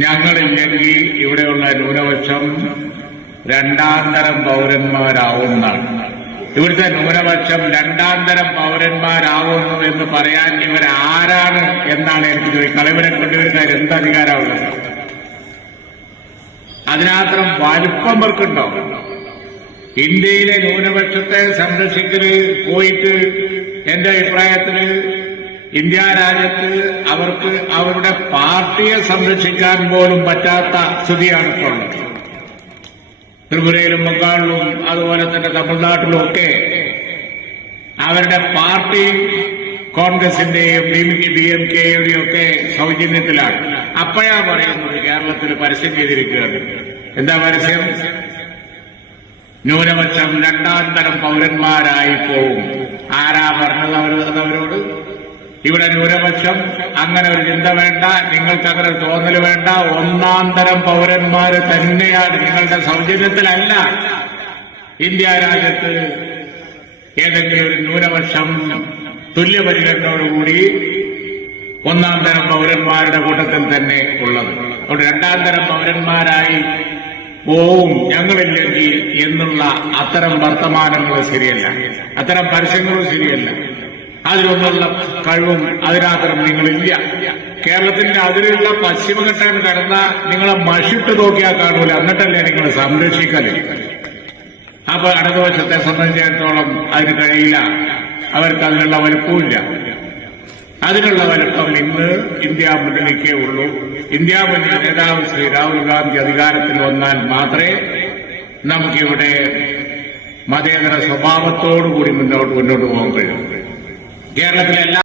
ഞങ്ങളില്ലെങ്കിൽ ഇവിടെയുള്ള ന്യൂനപക്ഷം രണ്ടാം തരം പൗരന്മാരാവുന്നതാണ് ഇവിടുത്തെ ന്യൂനപക്ഷം രണ്ടാം തരം പൗരന്മാരാവുന്നു എന്ന് പറയാൻ ഇവരാരാണ് എന്നാണ് എനിക്ക് ചോദിക്കുന്നത് കളിവരെ കൊണ്ടുവരുന്ന എന്ത് അധികാരമുള്ളത് അതിനാത്രം വലുപ്പം വർക്കുണ്ടോ ഇന്ത്യയിലെ ന്യൂനപക്ഷത്തെ സംരക്ഷിക്കൽ പോയിട്ട് എന്റെ അഭിപ്രായത്തിൽ ഇന്ത്യ രാജ്യത്ത് അവർക്ക് അവരുടെ പാർട്ടിയെ സംരക്ഷിക്കാൻ പോലും പറ്റാത്ത സ്ഥിതിയാണ് ഇപ്പോൾ. ത്രിപുരയിലും ബംഗാളിലും അതുപോലെ തന്നെ തമിഴ്നാട്ടിലും ഒക്കെ അവരുടെ പാർട്ടി കോൺഗ്രസിന്റെയും ബി എം കെയുടെയും ഒക്കെ സൗജന്യത്തിലാണ്. അപ്പോഴാ പറയുന്നത് കേരളത്തിൽ പരസ്യം ചെയ്തിരിക്കുകയാണ്. എന്താ പരസ്യം? ന്യൂനപക്ഷം രണ്ടാം തരം പൗരന്മാരായി പോവും. ആരാ പറഞ്ഞത് അവർ ഇവിടെ ന്യൂനപക്ഷം അങ്ങനെ ഒരു ചിന്ത വേണ്ട നിങ്ങൾക്ക് അങ്ങനെ തോന്നൽ വേണ്ട. ഒന്നാം തരം പൗരന്മാര് തന്നെയാണ് നിങ്ങളുടെ സൗജന്യത്തിലല്ല. ഇന്ത്യ രാജ്യത്ത് ഏതെങ്കിലും ഒരു ന്യൂനപക്ഷം തുല്യപരിഗണനയോടുകൂടി ഒന്നാം തരം പൗരന്മാരുടെ കൂട്ടത്തിൽ തന്നെ ഉള്ളത്. അവിടെ രണ്ടാം തരം പൗരന്മാരായി പോവും. ഞങ്ങളില്ലെങ്കിൽ എന്നുള്ള അത്തരം വർത്തമാനങ്ങൾ ശരിയല്ല. അത്തരം പരസ്യങ്ങളും ശരിയല്ല. അതിലൊന്നുള്ള കഴിവും അതിനകത്തരം നിങ്ങളില്ല. കേരളത്തിന്റെ അതിലുള്ള പശ്ചിമഘട്ടം കടന്ന നിങ്ങളെ മഷിട്ട് നോക്കിയാൽ കാണൂല. എന്നിട്ടല്ലേ നിങ്ങൾ സംരക്ഷിക്കൽ. അപ്പൊ ഇടതുപക്ഷത്തെ സംബന്ധിച്ചിടത്തോളം അതിന് കഴിയില്ല. അവർക്ക് അതിനുള്ള വലുപ്പമില്ല അതിനുള്ള വലുപ്പം ഇന്ന് ഇന്ത്യ മുന്നണിക്കേ ഉള്ളൂ. ഇന്ത്യ മുന്നണി നേതാവ് ശ്രീ രാഹുൽ ഗാന്ധി അധികാരത്തിൽ വന്നാൽ മാത്രമേ നമുക്കിവിടെ മതേതര സ്വഭാവത്തോടുകൂടി മുന്നോട്ട് മുന്നോട്ട് പോകാൻ കഴിയൂ. കേരളത്തിലെ എല്ലാ